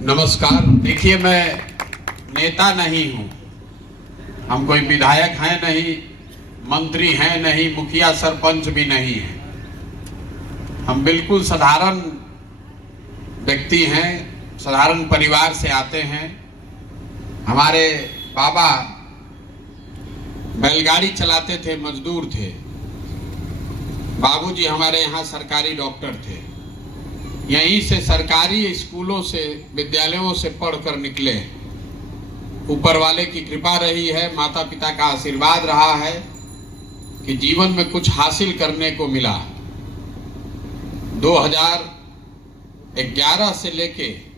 नमस्कार। देखिए, मैं नेता नहीं हूँ, हम कोई विधायक हैं नहीं, मंत्री हैं नहीं, मुखिया सरपंच भी नहीं हैं। हम बिल्कुल साधारण व्यक्ति हैं, साधारण परिवार से आते हैं। हमारे बाबा बैलगाड़ी चलाते थे, मजदूर थे। बाबूजी हमारे यहाँ सरकारी डॉक्टर थे। यहीं से सरकारी स्कूलों से, विद्यालयों से पढ़कर निकले। ऊपर वाले की कृपा रही है, माता पिता का आशीर्वाद रहा है कि जीवन में कुछ हासिल करने को मिला। 2011 से लेके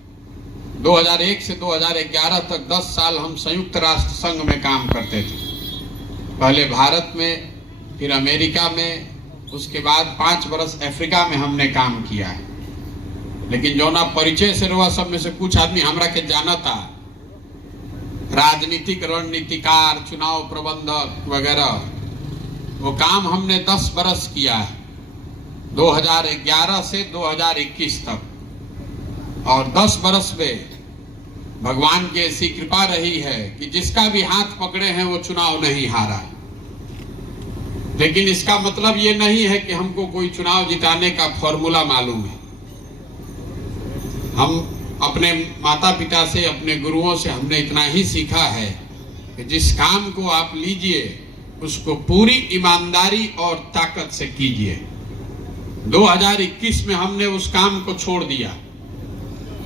2001 से 2011 तक 10 साल हम संयुक्त राष्ट्र संघ में काम करते थे। पहले भारत में, फिर अमेरिका में, उसके बाद 5 वर्ष अफ्रीका में हमने काम किया है। लेकिन जो ना परिचय से रुआ, सब में से कुछ आदमी हमरा के जाना था, राजनीतिक रणनीतिकार, चुनाव प्रबंधक वगैरह, वो काम हमने 10 बरस किया है, 2011 से 2021 तक। और 10 बरस में भगवान की ऐसी कृपा रही है कि जिसका भी हाथ पकड़े हैं वो चुनाव नहीं हारा। लेकिन इसका मतलब ये नहीं है कि हमको कोई चुनाव जिताने का फॉर्मूला मालूम है। हम अपने माता पिता से, अपने गुरुओं से हमने इतना ही सीखा है कि जिस काम को आप लीजिए उसको पूरी ईमानदारी और ताकत से कीजिए। 2021 में हमने उस काम को छोड़ दिया।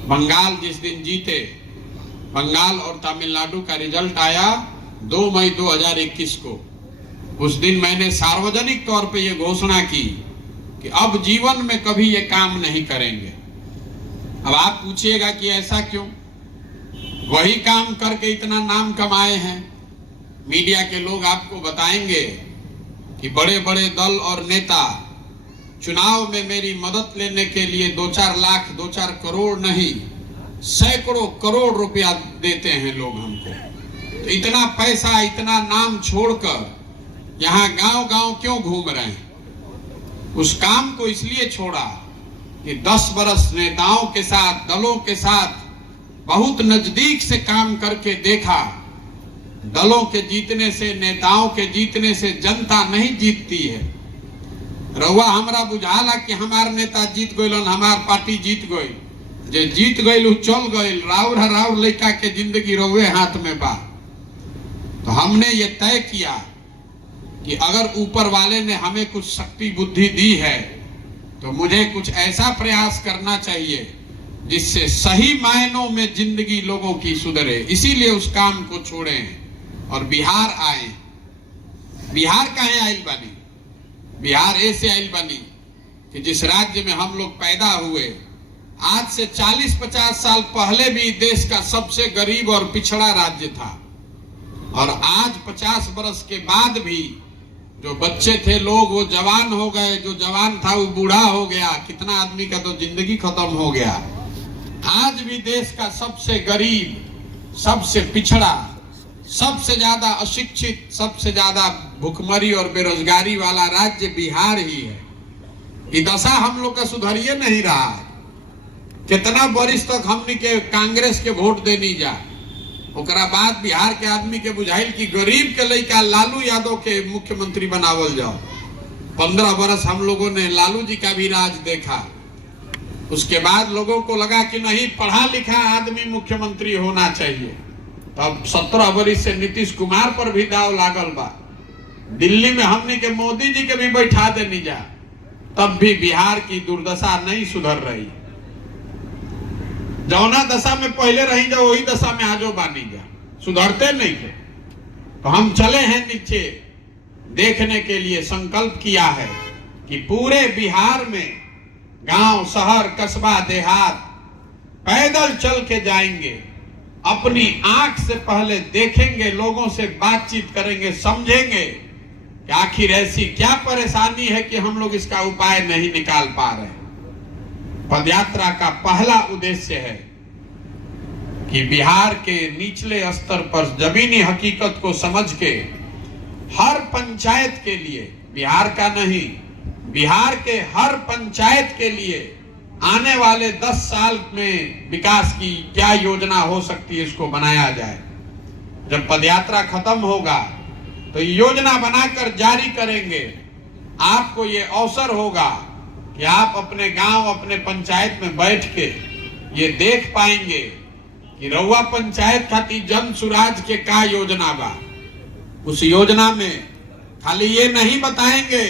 बंगाल जिस दिन जीते, बंगाल और तमिलनाडु का रिजल्ट आया 2 मई 2021 को, उस दिन मैंने सार्वजनिक तौर पे ये घोषणा की कि अब जीवन में कभी ये काम नहीं करेंगे। अब आप पूछिएगा कि ऐसा क्यों? वही काम करके इतना नाम कमाए हैं। मीडिया के लोग आपको बताएंगे कि बड़े बड़े दल और नेता चुनाव में मेरी मदद लेने के लिए 2-4 लाख, 2-4 करोड़ नहीं, सैकड़ों करोड़ रुपया देते हैं लोग हमको। तो इतना पैसा, इतना नाम छोड़कर यहाँ गांव-गांव क्यों घूम रहे हैं? उस काम को इसलिए छोड़ा कि 10 बरस नेताओं के साथ, दलों के साथ बहुत नजदीक से काम करके देखा। दलों के जीतने से, नेताओं के जीतने से जनता नहीं जीतती है। रउआ हमरा बुझाला कि हमार नेता जीत गइल, हमार पार्टी जीत गई। जे जीत गइल चल गइल, राउर लड़का के जिंदगी रउए हाथ में बा। तो हमने ये तय किया कि अगर ऊपर वाले ने हमें कुछ शक्ति बुद्धि दी है तो मुझे कुछ ऐसा प्रयास करना चाहिए जिससे सही मायनों में जिंदगी लोगों की सुधरे। इसीलिए उस काम को छोड़े और बिहार आए। बिहार कहाँ आइल बानी? बिहार ऐसे आइल बानी कि जिस राज्य में हम लोग पैदा हुए, आज से 40-50 साल पहले भी देश का सबसे गरीब और पिछड़ा राज्य था। और आज 50 बरस के बाद भी जो बच्चे थे लोग, वो जवान हो गए, जो जवान था वो बूढ़ा हो गया, कितना आदमी का तो जिंदगी खत्म हो गया। आज भी देश का सबसे गरीब, सबसे पिछड़ा, सबसे ज्यादा अशिक्षित, सबसे ज्यादा भुखमरी और बेरोजगारी वाला राज्य बिहार ही है। ये दशा हम लोग का सुधरिए नहीं रहा है। कितना बरिस तक हमने के कांग्रेस के वोट देनी जा, ओकरा बाद बिहार के आदमी के बुझाइल कि गरीब के लड़का लालू यादव के मुख्यमंत्री बनावल जाओ। 15 बरस हम लोगों ने लालू जी का भी राज देखा। उसके बाद लोगों को लगा कि नहीं, पढ़ा लिखा आदमी मुख्यमंत्री होना चाहिए। तब 17 बरस से नीतीश कुमार पर भी दाव लागल बा। दिल्ली में हमने के मोदी जी के भी बैठा देनी जा, तब भी बिहार की दुर्दशा नहीं सुधर रही। जौना दशा में पहले रही जा, वही दशा में आजो बानी जा, सुधरते नहीं थे। तो हम चले हैं नीचे देखने के लिए। संकल्प किया है कि पूरे बिहार में गांव, शहर, कस्बा, देहात पैदल चल के जाएंगे। अपनी आंख से पहले देखेंगे, लोगों से बातचीत करेंगे, समझेंगे कि आखिर ऐसी क्या परेशानी है कि हम लोग इसका उपाय नहीं निकाल पा रहे। पदयात्रा का पहला उद्देश्य है कि बिहार के निचले स्तर पर जमीनी हकीकत को समझ के हर पंचायत के लिए, बिहार का नहीं, बिहार के हर पंचायत के लिए आने वाले 10 साल में विकास की क्या योजना हो सकती है, इसको बनाया जाए। जब पदयात्रा खत्म होगा तो योजना बनाकर जारी करेंगे। आपको ये अवसर होगा कि आप अपने गांव, अपने पंचायत में बैठ के ये देख पाएंगे कि रउआ पंचायत खातिर जन सुराज के का योजना बा। उस योजना में खाली ये नहीं बताएंगे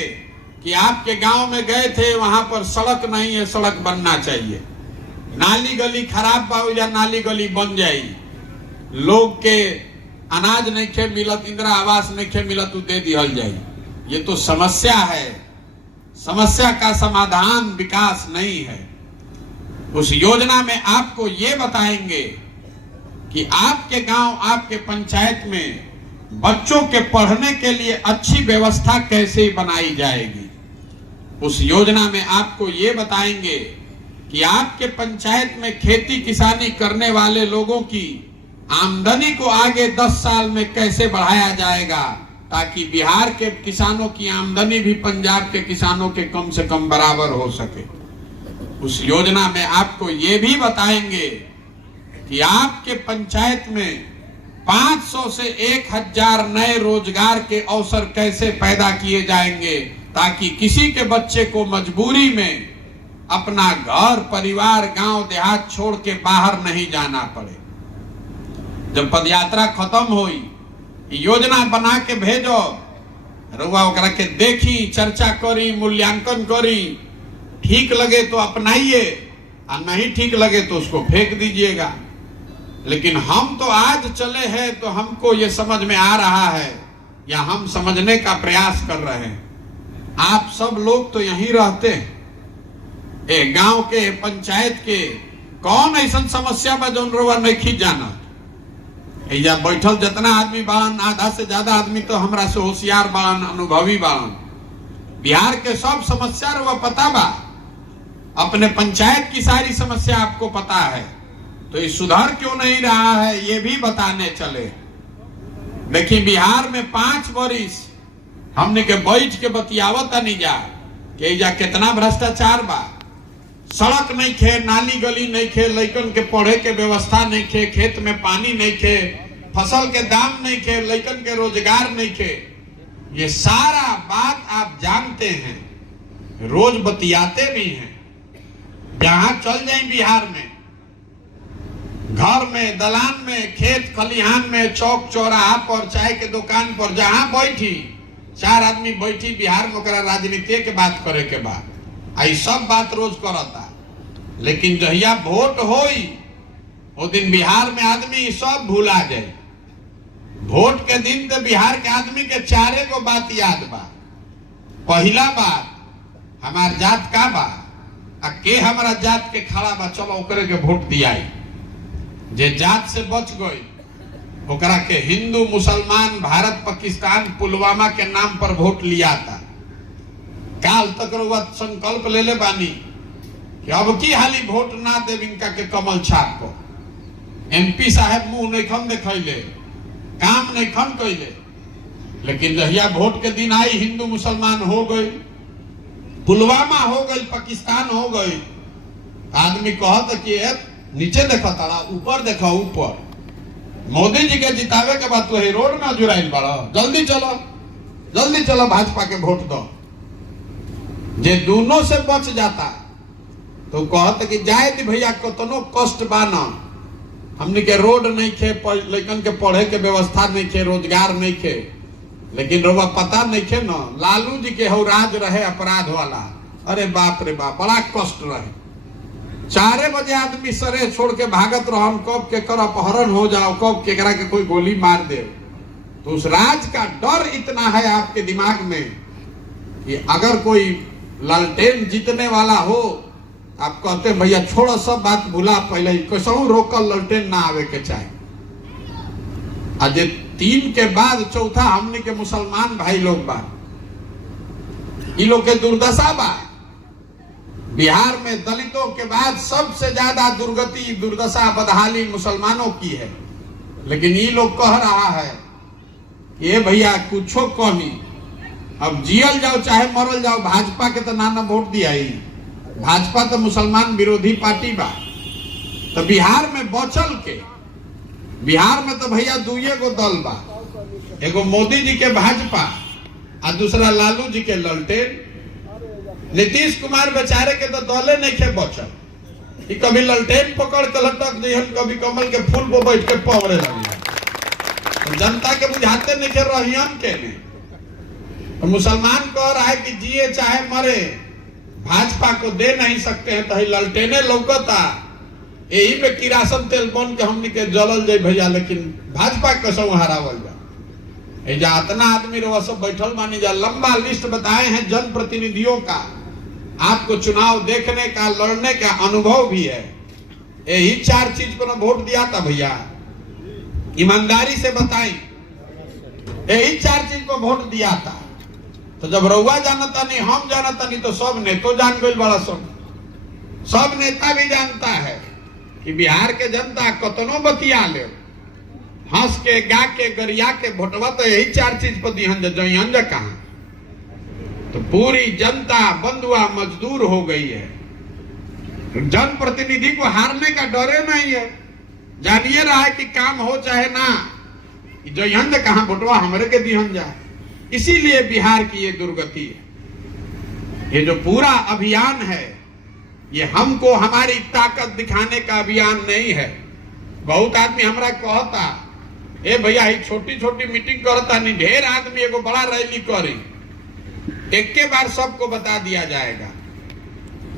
कि आपके गांव में गए थे, वहां पर सड़क नहीं है, सड़क बनना चाहिए। नाली गली खराब बा या नाली गली बन जाई। लोग के अनाज नहीं खे मिलत, इंदिरा आवास नहीं खे मिलत, तो दे दिहल जाई। ये तो समस्या है। समस्या का समाधान विकास नहीं है। उस योजना में आपको ये बताएंगे कि आपके गांव, आपके पंचायत में बच्चों के पढ़ने के लिए अच्छी व्यवस्था कैसे बनाई जाएगी। उस योजना में आपको ये बताएंगे कि आपके पंचायत में खेती किसानी करने वाले लोगों की आमदनी को आगे 10 साल में कैसे बढ़ाया जाएगा, ताकि बिहार के किसानों की आमदनी भी पंजाब के किसानों के कम से कम बराबर हो सके। उस योजना में आपको ये भी बताएंगे कि आपके पंचायत में 500 से 1000 नए रोजगार के अवसर कैसे पैदा किए जाएंगे, ताकि किसी के बच्चे को मजबूरी में अपना घर परिवार गांव देहात छोड़ के बाहर नहीं जाना पड़े। जब पदयात्रा खत्म हुई, योजना बना के भेजो, रउआ ओकरा के देखी, चर्चा करी, मूल्यांकन करी। ठीक लगे तो अपनाइए और नहीं ठीक लगे तो उसको फेंक दीजिएगा। लेकिन हम तो आज चले हैं तो हमको ये समझ में आ रहा है, या हम समझने का प्रयास कर रहे हैं। आप सब लोग तो यहीं रहते हैं, गांव के, पंचायत के। कौन ऐसा समस्या बा जौन रउआ नहीं जाना। या बैठल जितना आदमी बाड़न, आधा से ज्यादा आदमी तो हमरा से होशियार बाड़न, अनुभवी बाड़न। बिहार के सब समस्या रउआ पता बा। अपने पंचायत की सारी समस्या आपको पता है। तो ये सुधर क्यों नहीं रहा है, ये भी बताने चले। देखिए, बिहार में 5 वर्ष हमने के बैठ के बतियावत नहीं जा कि जा कितना भ्रष्टाचार बा। सड़क नहीं खे, नाली गली नहीं खे, लइकन के पढ़े के व्यवस्था नहीं खे, खेत में पानी नहीं खे, फसल के दाम नहीं खे, लइकन के रोजगार नहीं खे। ये सारा बात आप जानते हैं, रोज बतियाते भी हैं। जहां चल जाए बिहार में, घर में, दलान में, खेत खलिहान में, चौक चौराहा पर, चाय के दुकान पर, जहां बैठी 4 आदमी बैठी, बिहार में ओकरा राजनीति के बात करे के बाद आई सब बात रोज करता। लेकिन जहिया वोट होई, वो दिन बिहार में आदमी सब भूला जाए। वोट के दिन तो बिहार के आदमी के 4 गो बात याद बा। पहला बात, हमार जात का बा, आ के हमारा जात के खड़ा बा, चलो ओकरे के वोट दियाई। जे जात से बच गई ओकरा के हिंदू मुसलमान, भारत पाकिस्तान, पुलवामा के नाम पर वोट लिया था। काल तक संकल्प ले ले बानी कि अब की हाली वोट ना देव इनका के कमल छाप को। एमपी साहब मुंह नहीं खन देखले, काम नहीं खन कैले। लेकिन जहिया वोट के दिन आई, हिंदू मुसलमान हो गई, पुलवामा हो गई, पाकिस्तान हो गई। आदमी कहत कि नीचे देखा तारा, ऊपर देखा ऊपर। मोदी जी के जितावे के बाद तो रोड में जुड़ाइल बड़ा, जल्दी चलो भाजपा के वोट दो। जे दोनों से बच जाता तो कहते कि जाए दी भैया, कतनो कष्ट बाना, हमने के रोड नहीं खे, लड़कन के पढ़े के व्यवस्था नहीं खे, रोजगार नहीं खे। लेकिन रोबा पता नहीं खे ना, लालू जी के हो राज रहे अपराध वाला। अरे बाप रे बाप, बड़ा कष्ट रहे। 4 बजे आदमी सरे छोड़ के भागत रहो, हम कब के कर अपहरण हो जाओ, कब केकरा के कोई गोली मार दे। तो उस राज का डर इतना है आपके दिमाग में कि अगर कोई लालटेन जीतने वाला हो, आप कहते भैया छोड़ो सब बात भूला, पहले ही कसहू रोकल लालटेन ना आवे के चाहे। आज 3 के बाद चौथा हमने के मुसलमान भाई लोग बा, इन लोग के दुर्दशा बा। बिहार में दलितों के बाद सबसे ज्यादा दुर्दशा, बदहाली मुसलमानों की है। लेकिन ये लोग कह रहा है ये भैया कुछो कही, अब जियल जाओ चाहे मरल जाओ, भाजपा के तो नाना वोट दिया ही। भाजपा तो मुसलमान विरोधी पार्टी बा। तो बिहार में बचल के, बिहार में तो भैया दुइये गो दल बा, एगो मोदी जी के भाजपा और दूसरा लालू जी के ललटेन। नीतीश कुमार बेचारे के तो दले नहीं खे बचल, कभी ललटेन पकड़ के लटक दिहन, कभी कमल के फूल पर बैठ के पवरे लगे। तो जनता के बुझाते नहीं खे रहियन के ने। तो मुसलमान कह रहा है कि जिए चाहे मरे भाजपा को दे नहीं सकते हैं, तो ललटेने लौकता, यही पे किरासन तेल बन के हमने के जलल जाए भैया, लेकिन भाजपा कसम हरावल जा। इतना आदमी रो सब बैठल मानी जा, लंबा लिस्ट बताए हैं जनप्रतिनिधियों का, आपको चुनाव देखने का, लड़ने का अनुभव भी है। यही 4 चीज पर वोट दिया था भैया, ईमानदारी से बताई, यही 4 चीज पर वोट दिया था। तो जब रउआ जानता नहीं, हम जानता नहीं, तो सब नेता जान गई बड़ा। सब नेता भी जानता है कि बिहार के जनता कतनो बतिया ले, हंस के गा के गरिया के भोटवा तो यही 4 चीज पर दिहन जइहन जा कहां। तो पूरी जनता बंधुआ मजदूर हो गई है। जनप्रतिनिधि को हारने का डरे नहीं है, जानिए रहा है कि काम हो चाहे ना, जइहन जा कहां भोटवा हमरे के दिहन जा। इसीलिए बिहार की ये दुर्गति है। ये जो पूरा अभियान है, ये हमको हमारी ताकत दिखाने का अभियान नहीं है। बहुत आदमी हमरा कहता, ए भैया ये छोटी छोटी मीटिंग करता नहीं, ढेर आदमी एगो बड़ा रैली करे, एक के बार सबको बता दिया जाएगा।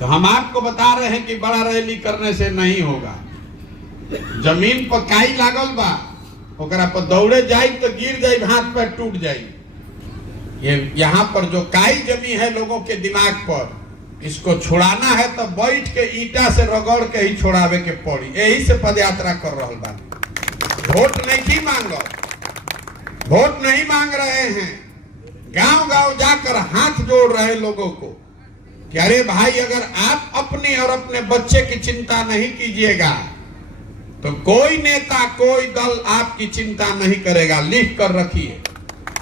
तो हम आपको बता रहे हैं कि बड़ा रैली करने से नहीं होगा। जमीन पर काई लागल बा, ओकरा पर दौड़े जाई तो गिर जाई, हाथ पैर टूट जाई। ये यहाँ पर जो काई जमी है लोगों के दिमाग पर, इसको छुड़ाना है तो बैठ के ईटा से रगड़ के ही छोड़ावे के पड़ी। यही से पदयात्रा कर रहा बा। वोट नहीं मांगो, वोट नहीं मांग रहे हैं, गांव गांव जाकर हाथ जोड़ रहे लोगों को कि अरे भाई, अगर आप अपनी और अपने बच्चे की चिंता नहीं कीजिएगा तो कोई नेता, कोई दल आपकी चिंता नहीं करेगा। लिख कर रखिए,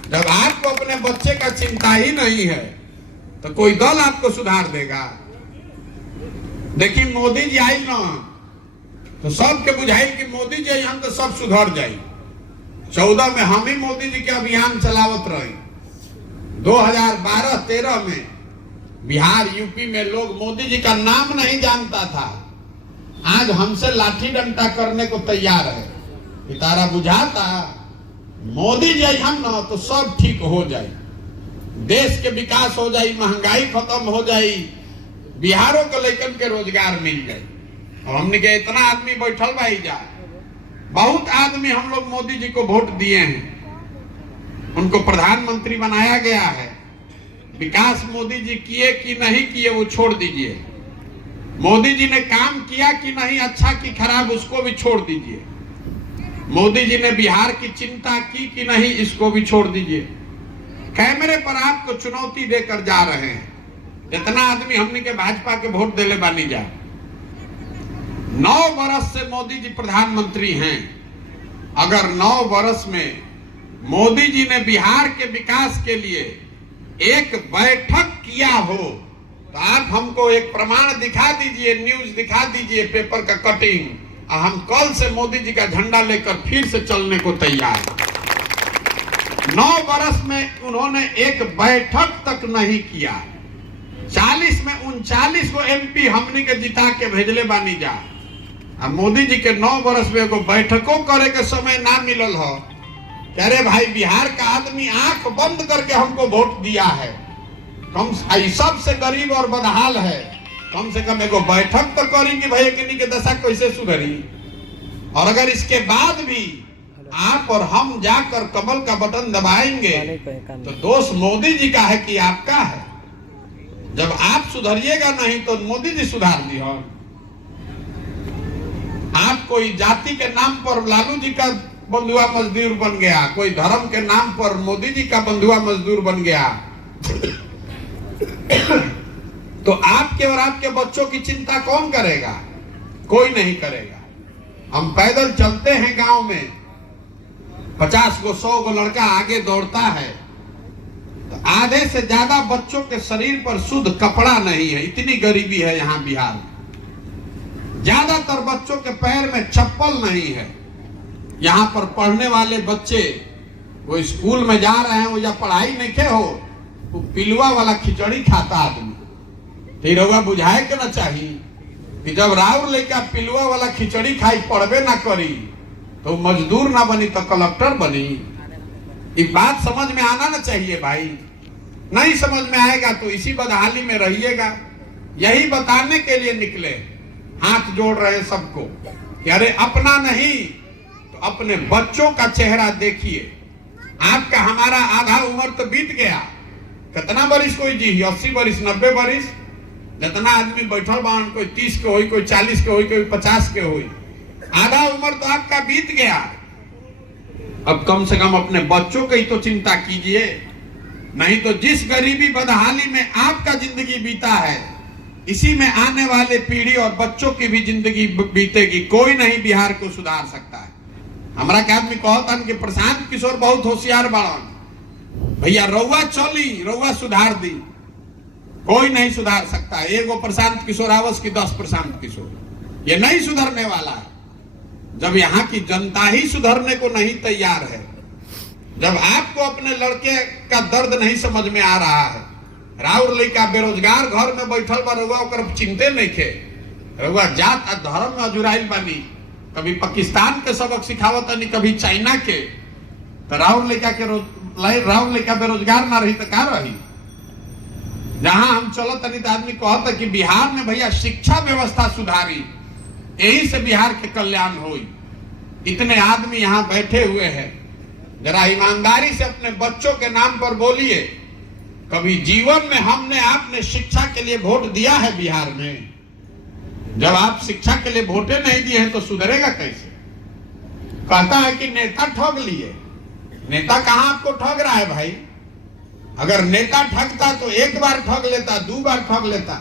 जब आपको अपने बच्चे का चिंता ही नहीं है तो कोई दल आपको सुधार देगा। देखिए मोदी जी आई ना तो सबके बुझाई कि मोदी जी हम तो सब सुधर जाये। 14 में हम ही मोदी जी के अभियान चलावत रहे। 2012-13 में बिहार यूपी में लोग मोदी जी का नाम नहीं जानता था, आज हमसे लाठी डंडा करने को तैयार है। तारा बुझाता मोदी जी हम ना तो सब ठीक हो जाए, देश के विकास हो जाए, महंगाई खत्म हो जाए, बिहारों के लड़कन के रोजगार मिल जाए। और हमने के इतना आदमी बैठल भाई जा, बहुत आदमी हम लोग मोदी जी को वोट दिए हैं, उनको प्रधानमंत्री बनाया गया है। विकास मोदी जी किए कि नहीं किए वो छोड़ दीजिए, मोदी जी ने काम किया कि नहीं, अच्छा कि खराब, उसको भी छोड़ दीजिए। मोदी जी ने बिहार की चिंता की कि नहीं, इसको भी छोड़ दीजिए। कैमरे पर आपको चुनौती देकर जा रहे हैं। इतना आदमी हमने के भाजपा के वोट देले बानी जा। 9 वर्ष से मोदी जी प्रधानमंत्री हैं। अगर 9 वर्ष में मोदी जी ने बिहार के विकास के लिए एक बैठक किया हो तो आप हमको एक प्रमाण दिखा दीजिए, न्यूज दिखा दीजिए, पेपर का कटिंग, और हम कल से मोदी जी का झंडा लेकर फिर से चलने को तैयार। 9 वर्ष में उन्होंने एक बैठक तक नहीं किया। 40 में 39 को MP हमने के जिता के भेजले बानी जा। अब मोदी जी के 9 वर्ष में को बैठकों करे के समय ना मिलल हो। अरे भाई, बिहार का आदमी आंख बंद करके हमको वोट दिया है, कम सबसे गरीब और बदहाल है, कम से कम एगो बैठक तो करेंगे भैया कि के दशा कैसे सुधरी। और अगर इसके बाद भी आप और हम जाकर कमल का बटन दबाएंगे तो दोष मोदी जी का है कि आपका है। जब आप सुधरिएगा नहीं तो मोदी जी सुधार दी हो। आप कोई जाति के नाम पर लालू जी का बंधुआ मजदूर बन गया, कोई धर्म के नाम पर मोदी जी का बंधुआ मजदूर बन गया तो आपके और आपके बच्चों की चिंता कौन करेगा? कोई नहीं करेगा। हम पैदल चलते हैं गांव में, 50 गो 100 गो लड़का आगे दौड़ता है, तो आधे से ज्यादा बच्चों के शरीर पर शुद्ध कपड़ा नहीं है, इतनी गरीबी है यहाँ बिहार में। ज्यादातर बच्चों के पैर में चप्पल नहीं है। यहाँ पर पढ़ने वाले बच्चे वो स्कूल में जा रहे हैं, वो या पढ़ाई नहीं के हो, वो पिलुआ वाला खिचड़ी खाता आदमी। तो रउआ बुझाए के ना चाहिए कि जब राउर लेके पिलुआ वाला खिचड़ी खाई, पढ़बे ना करी, तो मजदूर ना बनी तो कलेक्टर बनी। ये बात समझ में आना ना चाहिए भाई। नहीं समझ में आएगा तो इसी बदहाली में रहिएगा। यही बताने के लिए निकले, हाथ जोड़ रहे सबको कि अरे अपना नहीं तो अपने बच्चों का चेहरा देखिए। आपका हमारा आधा उम्र तो बीत गया। कितना बरिस कोई जी, 80 बरिस, 90 बरिस। जितना आदमी बैठल बा, कोई 30 के होई, कोई 40 के होई, कोई 50 के होई। आधा उम्र तो आपका बीत गया। अब कम से कम अपने बच्चों की तो चिंता कीजिए। नहीं तो जिस गरीबी बदहाली में आपका जिंदगी बीता है, इसी में आने वाले पीढ़ी और बच्चों की भी जिंदगी बीतेगी। कोई नहीं बिहार को सुधार सकता है। हमारा क्या आदमी कहता कि प्रशांत किशोर बहुत होशियार बाड़न, भैया रउआ चली, रउआ सुधार दी। कोई नहीं सुधार सकता। एगो प्रशांत किशोर आवस की 10 प्रशांत किशोर, ये नहीं सुधरने वाला है। जब यहाँ की जनता ही सुधरने को नहीं तैयार है, जब आपको अपने लड़के का दर्द नहीं समझ में आ रहा है, राउर लड़का बेरोजगार घर में बैठल बा, रउआ ओकर चिंते नहीं खे, रउआ जात आ धर्म में अजुराइल बानी, कभी पाकिस्तान के सबक सिखावत नहीं, कभी चाइना के। तो राउर लड़का बेरोजगार ना रही तो का रही। जहां हम चलत नहीं तो आदमी कहता कि बिहार में भैया शिक्षा व्यवस्था सुधारी, यही से बिहार के कल्याण हुई। इतने आदमी यहाँ बैठे हुए हैं, जरा ईमानदारी से अपने बच्चों के नाम पर बोलिए, कभी जीवन में हमने आपने शिक्षा के लिए वोट दिया है बिहार में? जब आप शिक्षा के लिए वोटे नहीं दिए हैं तो सुधरेगा कैसे? कहता है कि नेता ठग लिए। नेता कहां आपको ठग रहा है भाई? अगर नेता ठगता तो एक बार ठग लेता, 2 बार ठग लेता।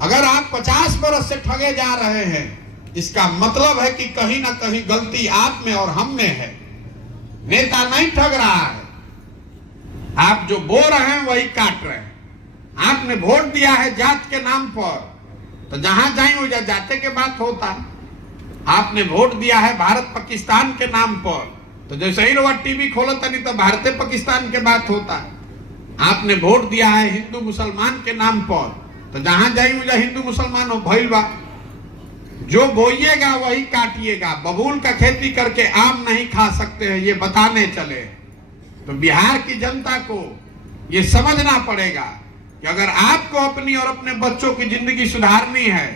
अगर आप 50 बरस से ठगे जा रहे हैं, इसका मतलब है कि कहीं ना कहीं गलती आप में और हम में है। नेता नहीं ठग रहा है, आप जो बो रहे हैं वही काट रहे हैं। आपने वोट दिया है जात के नाम पर, तो जहां जाए वो जाते के बात होता। आपने वोट दिया है भारत पाकिस्तान के नाम पर, तो जैसे ही रोज टीवी खोलता नहीं तो भारत पाकिस्तान के बात होता। आपने वोट दिया है हिंदू मुसलमान के नाम पर, तो जहां जाए वो हिंदू मुसलमान हो भइल बा। जो बोइएगा वही काटिएगा। बबूल का खेती करके आम नहीं खा सकते हैं, ये बताने चले। तो बिहार की जनता को ये समझना पड़ेगा कि अगर आपको अपनी और अपने बच्चों की जिंदगी सुधारनी है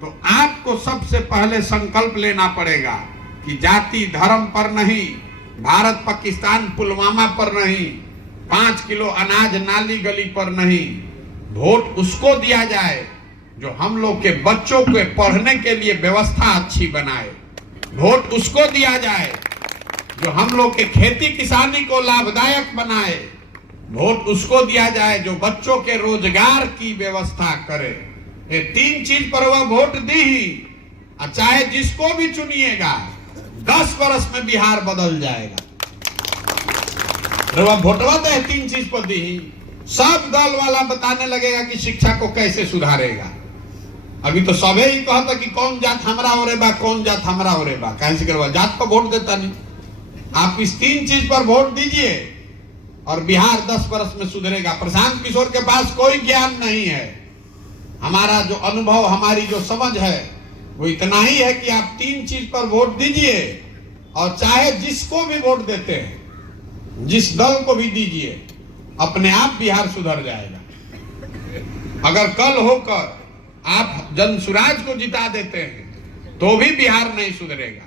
तो आपको सबसे पहले संकल्प लेना पड़ेगा कि जाति धर्म पर नहीं, भारत पाकिस्तान पुलवामा पर नहीं, 5 किलो अनाज नाली गली पर नहीं, वोट उसको दिया जाए जो हम लोग के बच्चों के पढ़ने के लिए व्यवस्था अच्छी बनाए। वोट उसको दिया जाए जो हम लोग के खेती किसानी को लाभदायक बनाए। वोट उसको दिया जाए जो बच्चों के रोजगार की व्यवस्था करे। ये 3 चीज पर वह वोट दी ही, चाहे जिसको भी चुनिएगा 10 वर्ष में बिहार बदल जाएगा। वोटवा तो 3 चीज पर दी ही, सब दल वाला बताने लगेगा कि शिक्षा को कैसे सुधारेगा। अभी तो सबे ही कहता कि कौन जात हमरा ओरे बा, कौन जात हमरा ओरे बा, कैसे करवा जात पर वोट देता नहीं। आप इस 3 चीज पर वोट दीजिए और बिहार 10 वर्ष में सुधरेगा। प्रशांत किशोर के पास कोई ज्ञान नहीं है। हमारा जो अनुभव, हमारी जो समझ है वो इतना ही है कि आप 3 चीज पर वोट दीजिए और चाहे जिसको भी वोट देते हैं, जिस दल को भी दीजिए, अपने आप बिहार सुधर जाएगा। अगर कल होकर आप जनसुराज को जिता देते हैं तो भी बिहार नहीं सुधरेगा।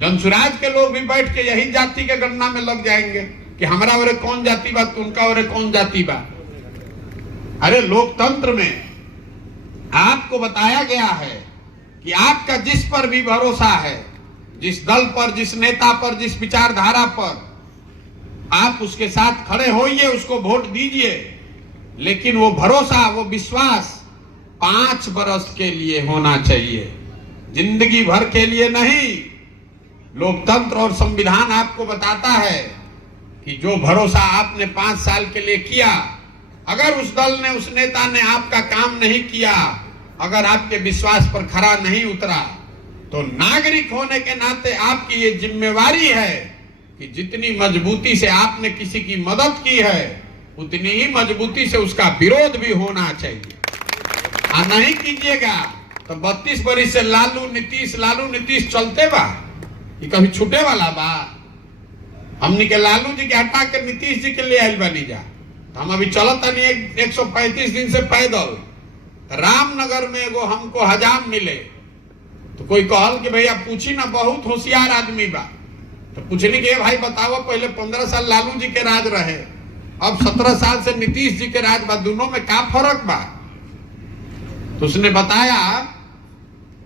जनसुराज के लोग भी बैठ के यही जाति के गणना में लग जाएंगे कि हमारा ओरे कौन जाति बा, तो उनका ओरे कौन जाति बा। अरे लोकतंत्र में आपको बताया गया है कि आपका जिस पर भी भरोसा है, जिस दल पर, जिस नेता पर, जिस विचारधारा पर, आप उसके साथ खड़े होइए, उसको वोट दीजिए। लेकिन वो भरोसा, वो विश्वास 5 वर्ष के लिए होना चाहिए, जिंदगी भर के लिए नहीं। लोकतंत्र और संविधान आपको बताता है कि जो भरोसा आपने 5 साल के लिए किया, अगर उस दल ने, उस नेता ने आपका काम नहीं किया, अगर आपके विश्वास पर खरा नहीं उतरा, तो नागरिक होने के नाते आपकी ये जिम्मेवारी है कि जितनी मजबूती से आपने किसी की मदद की है, उतनी ही मजबूती से उसका विरोध भी होना चाहिए। नहीं कीजिएगा तो 32 बरिस से लालू नीतीश चलते बा, ये कभी छूटे वाला बा। हमने के लालू जी के हटा कर नीतीश जी के लिए आयल बनी जा, तो हम अभी चलत नहीं 135 दिन से पैदल। रामनगर में एगो हमको हजाम मिले, तो कोई कहल कि भैया पूछी ना, बहुत होशियार आदमी बा। तो पूछने के भाई बताओ, पहले 15 साल लालू जी के राज रहे, अब 17 साल से नीतीश जी के राज बा, दोनों में क्या फर्क बा? तो उसने बताया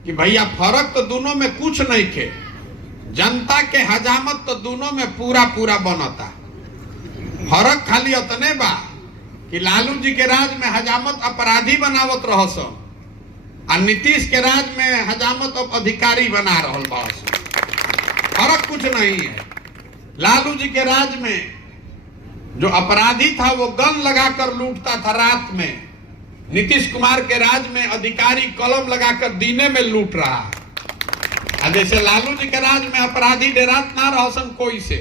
कि भैया फर्क तो दोनों में कुछ नहीं थे, जनता के हजामत तो दोनों में पूरा पूरा बनता। फर्क खाली उतने बा कि लालू जी के राज में हजामत अपराधी बनावत रहस, और नीतीश के राज में हजामत अब अधिकारी बना रहल बा। फर्क कुछ नहीं है। लालू जी के राज में जो अपराधी था वो गन लगाकर लूटता था रात में, नीतीश कुमार के राज में अधिकारी कलम लगाकर दीने में लूट रहा। जैसे लालू जी के राज में अपराधी डरात ना रहसन कोई से,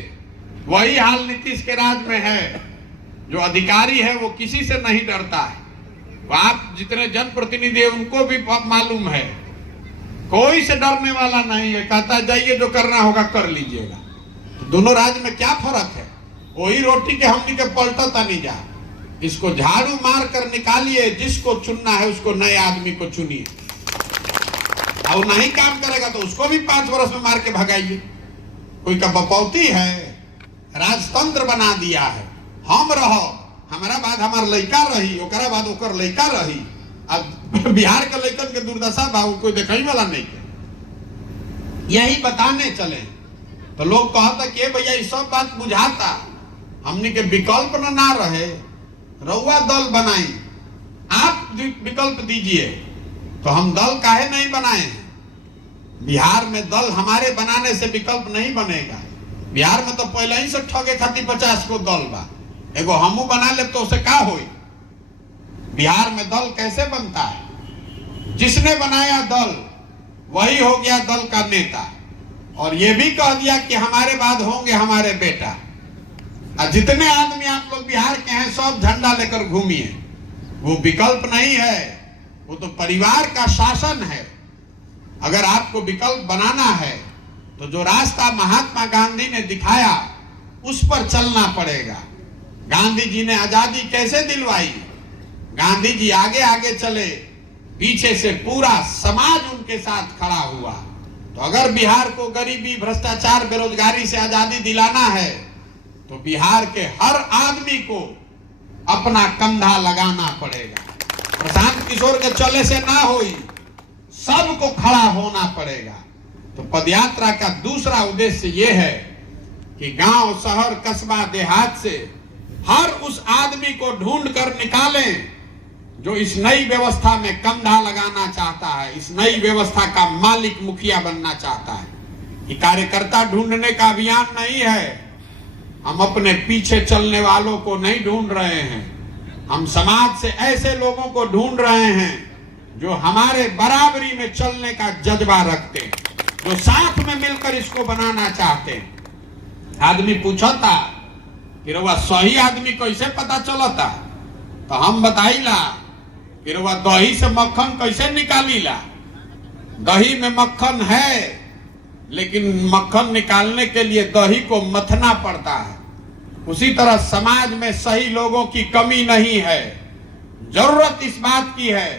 वही हाल नीतीश के राज में है। जो अधिकारी है वो किसी से नहीं डरता है। आप जितने जनप्रतिनिधि है उनको भी मालूम है, कोई से डरने वाला नहीं है। कहता है जाइए जो करना होगा कर लीजिएगा। तो दोनों राज्य में क्या फर्क है? वही रोटी के हमनी के पलटता नहीं जा। इसको झाड़ू मार कर निकालिए, जिसको चुनना है उसको नए आदमी को चुनिए, और नहीं काम करेगा तो उसको भी 5 वर्ष में मार के भगाइए। कोई का बपौती है, राजतंत्र बना दिया है। हम रहो, हमारा बाद हमार लड़का रही, ओकरा बाद ओकर लड़का रही। अब बिहार के लड़कन के दुर्दशा बा, कोई देखई वाला नहीं के। यही बताने चले तो लोग कहता कि भैया ये सब बात बुझाता, हमने के विकल्प ना रहे, रउआ दल बनाई, आप विकल्प दीजिए। तो हम दल काहे नहीं बनाए? बिहार में दल हमारे बनाने से विकल्प नहीं बनेगा। बिहार में तो पहले ही से ठगे खातिर 50 को दल बा, एगो हमू बना ले तो उसे क्या होई? बिहार में दल कैसे बनता है? जिसने बनाया दल वही हो गया दल का नेता, और ये भी कह दिया कि हमारे बाद होंगे हमारे बेटा। और जितने आदमी आप लोग बिहार के हैं सब झंडा लेकर घूमिए, वो विकल्प नहीं है, वो तो परिवार का शासन है। अगर आपको विकल्प बनाना है तो जो रास्ता महात्मा गांधी ने दिखाया उस पर चलना पड़ेगा। गांधी जी ने आजादी कैसे दिलवाई? गांधी जी आगे आगे चले, पीछे से पूरा समाज उनके साथ खड़ा हुआ। तो अगर बिहार को गरीबी, भ्रष्टाचार, बेरोजगारी से आजादी दिलाना है तो बिहार के हर आदमी को अपना कंधा लगाना पड़ेगा। प्रशांत किशोर के चले से ना होई, सबको खड़ा होना पड़ेगा। तो पदयात्रा का दूसरा उद्देश्य यह है कि गांव, शहर, कस्बा, देहात से हर उस आदमी को ढूंढ कर निकालें जो इस नई व्यवस्था में कंधा लगाना चाहता है, इस नई व्यवस्था का मालिक, मुखिया बनना चाहता है। ये कार्यकर्ता ढूंढने का अभियान नहीं है। हम अपने पीछे चलने वालों को नहीं ढूंढ रहे हैं, हम समाज से ऐसे लोगों को ढूंढ रहे हैं जो हमारे बराबरी में चलने का जज्बा रखते हैं, जो साथ में मिलकर इसको बनाना चाहते हैं। आदमी पूछा था कि रउआ सही आदमी कैसे पता चलता? तो हम बताइला कि रउआ दही से मक्खन कैसे निकालीला। दही में मक्खन है, लेकिन मक्खन निकालने के लिए दही को मथना पड़ता है। उसी तरह समाज में सही लोगों की कमी नहीं है। जरूरत इस बात की है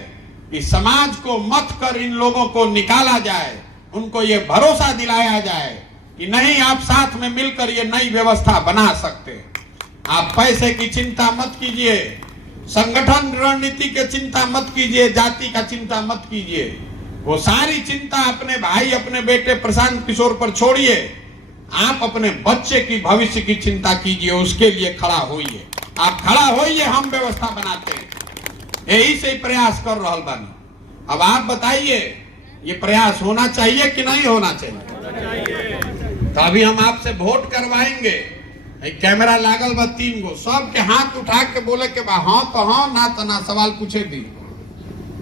कि समाज को मथ कर इन लोगों को निकाला जाए, उनको ये भरोसा दिलाया जाए कि नहीं, आप साथ में मिलकर ये नई व्यवस्था बना सकते। आप पैसे की चिंता मत कीजिए, संगठन रणनीति की चिंता मत कीजिए, जाति का चिंता मत कीजिए। वो सारी चिंता अपने भाई, अपने बेटे प्रशांत किशोर पर छोड़िए। आप अपने बच्चे की भविष्य की चिंता कीजिए, उसके लिए खड़ा होइए। आप खड़ा होइए, हम व्यवस्था बनाते हैं। यही से प्रयास कर रहा बानी। अब आप बताइए, ये प्रयास होना चाहिए कि नहीं होना चाहिए? तो अभी हम आपसे वोट करवाएंगे, कैमरा लागल बा 3 गो, सबके हाथ उठा के बोले के बा हाँ तो हाँ, ना तो ना। सवाल पूछे दी,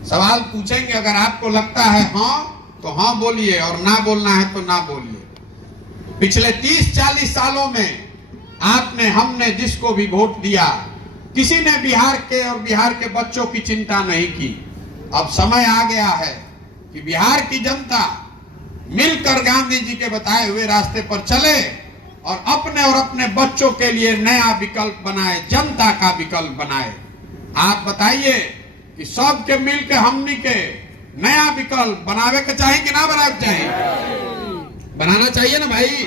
सवाल पूछेंगे, अगर आपको लगता है हाँ तो हाँ बोलिए, और ना बोलना है तो ना बोलिए। पिछले 30-40 सालों में आपने, हमने जिसको भी वोट दिया, किसी ने बिहार के और बिहार के बच्चों की चिंता नहीं की। अब समय आ गया है कि बिहार की जनता मिलकर गांधी जी के बताए हुए रास्ते पर चले और अपने बच्चों के लिए नया विकल्प बनाए, जनता का विकल्प बनाए। आप बताइए कि सबके मिल के हमनी के नया विकल्प बनावे के चाहिए कि ना बनावे के चाहिए? बनाना चाहिए ना भाई।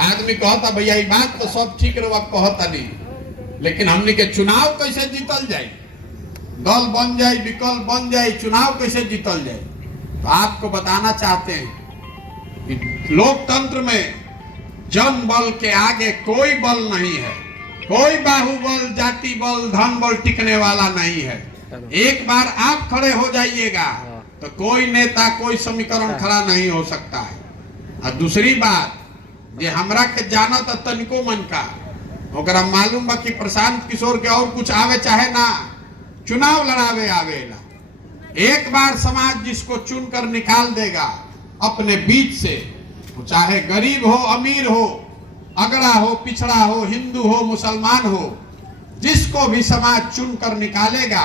आदमी कहता भैया ये बात तो सब ठीक रहा कहता नहीं, लेकिन हमनी के चुनाव कैसे जीतल जाए, दल बन जाए, विकल्प बन जाए, चुनाव कैसे जीतल जाए? तो आपको बताना चाहते हैं कि लोकतंत्र में जन बल के आगे कोई बल नहीं है, कोई बाहुबल, जाति बल, धन बल टिकने वाला नहीं है। एक बार आप खड़े हो जाइएगा तो कोई नेता, कोई समीकरण खड़ा नहीं हो सकता है। और दूसरी बात, ये हमरा के जाना तो तनिको मन का ओकरा मालूम बा कि प्रशांत किशोर के और कुछ आवे चाहे ना, चुनाव लड़ावे आवेला। एक बार समाज जिसको चुनकर निकाल देगा अपने बीच से, वो चाहे गरीब हो, अमीर हो, अगड़ा हो, पिछड़ा हो, हिंदू हो, मुसलमान हो, जिसको भी समाज चुनकर निकालेगा,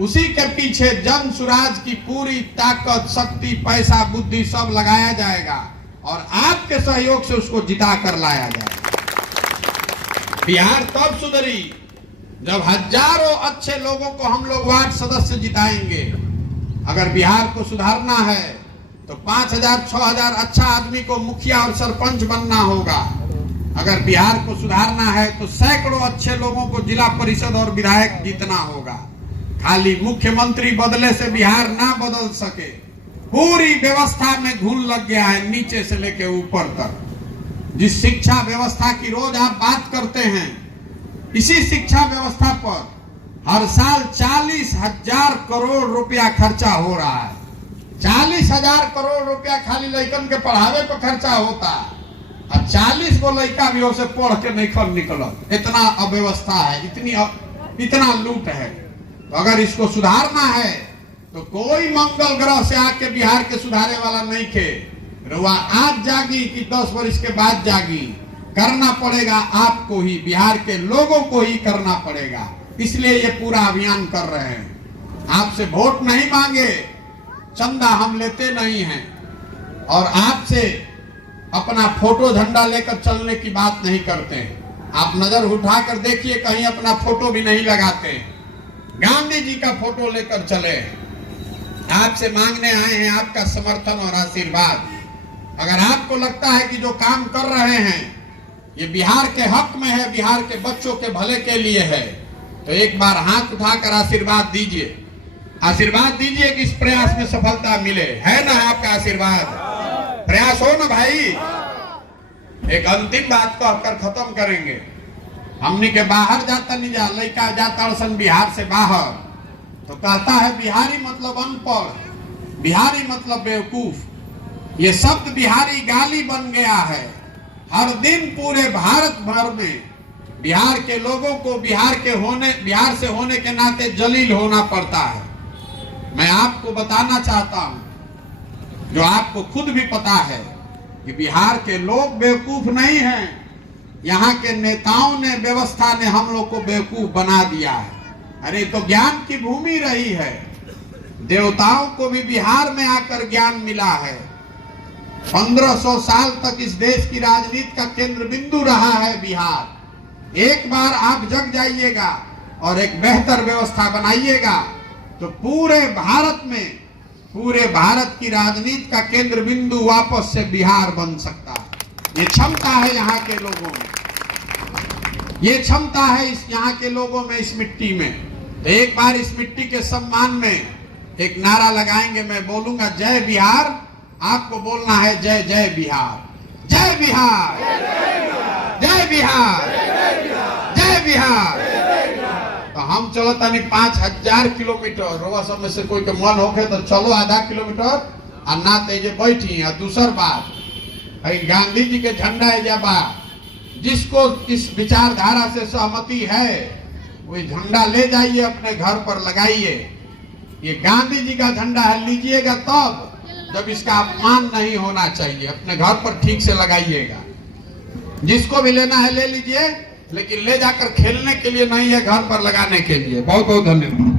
उसी के पीछे जन सुराज की पूरी ताकत, शक्ति, पैसा, बुद्धि सब लगाया जाएगा और आपके सहयोग से उसको जिता कर लाया जाएगा। बिहार तब सुधरी जब हजारों अच्छे लोगों को हम लोग वार्ड सदस्य जिताएंगे। अगर बिहार को सुधारना है तो 5,000-6,000 अच्छा आदमी को मुखिया और सरपंच बनना होगा। अगर बिहार को सुधारना है तो सैकड़ों अच्छे लोगों को जिला परिषद और विधायक जीतना होगा। खाली मुख्यमंत्री बदले से बिहार ना बदल सके। पूरी व्यवस्था में घुन लग गया है, नीचे से लेके ऊपर तक। जिस शिक्षा व्यवस्था की रोज आप बात करते हैं, इसी शिक्षा व्यवस्था पर हर साल 40,000 करोड़ रुपया खर्चा हो रहा है। 40,000 करोड़ रुपया खाली लड़कन के पढ़ावे पर खर्चा होता है और 40 गो लड़का भी उसे पढ़ के नहीं निकलत। इतना अव्यवस्था है, इतना लूट है। तो अगर इसको सुधारना है तो कोई मंगल ग्रह से आके बिहार के सुधारे वाला नहीं खे। रुआ आज जागी कि 10 वर्ष के बाद जागी, करना पड़ेगा आपको ही, बिहार के लोगों को ही करना पड़ेगा। इसलिए ये पूरा अभियान कर रहे हैं। आपसे वोट नहीं मांगे, चंदा हम लेते नहीं हैं, और आपसे अपना फोटो झंडा लेकर चलने की बात नहीं करते हैं। आप नजर उठाकर देखिए, कहीं अपना फोटो भी नहीं लगाते। गांधी जी का फोटो लेकर चले। आपसे मांगने आए हैं आपका समर्थन और आशीर्वाद। अगर आपको लगता है कि जो काम कर रहे हैं ये बिहार के हक में है, बिहार के बच्चों के भले के लिए है, तो एक बार हाथ उठाकर आशीर्वाद दीजिए। आशीर्वाद दीजिए कि इस प्रयास में सफलता मिले। है ना आपका आशीर्वाद? प्रयास हो ना भाई। एक अंतिम बात कहकर खत्म करेंगे। हमनी के बाहर जाता नहीं जा, लड़का जाता सन बिहार से बाहर तो कहता है बिहारी मतलब अनपढ़, बिहारी मतलब बेवकूफ। ये शब्द बिहारी गाली बन गया है। हर दिन पूरे भारत भर में बिहार के लोगों को बिहार से होने के नाते जलील होना पड़ता है। मैं आपको बताना चाहता हूं, जो आपको खुद भी पता है, कि बिहार के लोग बेवकूफ नहीं हैं। यहाँ के नेताओं ने, व्यवस्था ने हम लोग को बेवकूफ बना दिया है। अरे तो ज्ञान की भूमि रही है। देवताओं को भी बिहार में आकर ज्ञान मिला है। 1500 साल तक इस देश की राजनीति का केंद्र बिंदु रहा है बिहार। एक बार आप जग जाइएगा और एक बेहतर व्यवस्था बनाइएगा तो पूरे भारत में, पूरे भारत की राजनीति का केंद्र बिंदु वापस से बिहार बन सकता है। ये क्षमता है यहाँ के लोगों में, ये क्षमता है इस यहाँ के लोगों में, इस मिट्टी में। तो एक बार इस मिट्टी के सम्मान में एक नारा लगाएंगे। मैं बोलूंगा जय बिहार, आपको बोलना है जय जय बिहार, जय बिहार, जय बिहार, जय बिहार। तो हम चलो तनी 5,000 किलोमीटर, रोवा सब में से कोई के मन होके तो चलो आधा किलोमीटर और ना तेजे बैठी। और दूसर बात, गांधी जी के झंडा है जबा जिसको इस विचारधारा से सहमति है वो झंडा ले जाइए, अपने घर पर लगाइए। ये गांधी जी का झंडा है, लीजिएगा तब जब इसका अपमान नहीं होना चाहिए। अपने घर पर ठीक से लगाइएगा। जिसको भी लेना है ले लीजिए, लेकिन ले जाकर खेलने के लिए नहीं है, घर पर लगाने के लिए। बहुत बहुत धन्यवाद।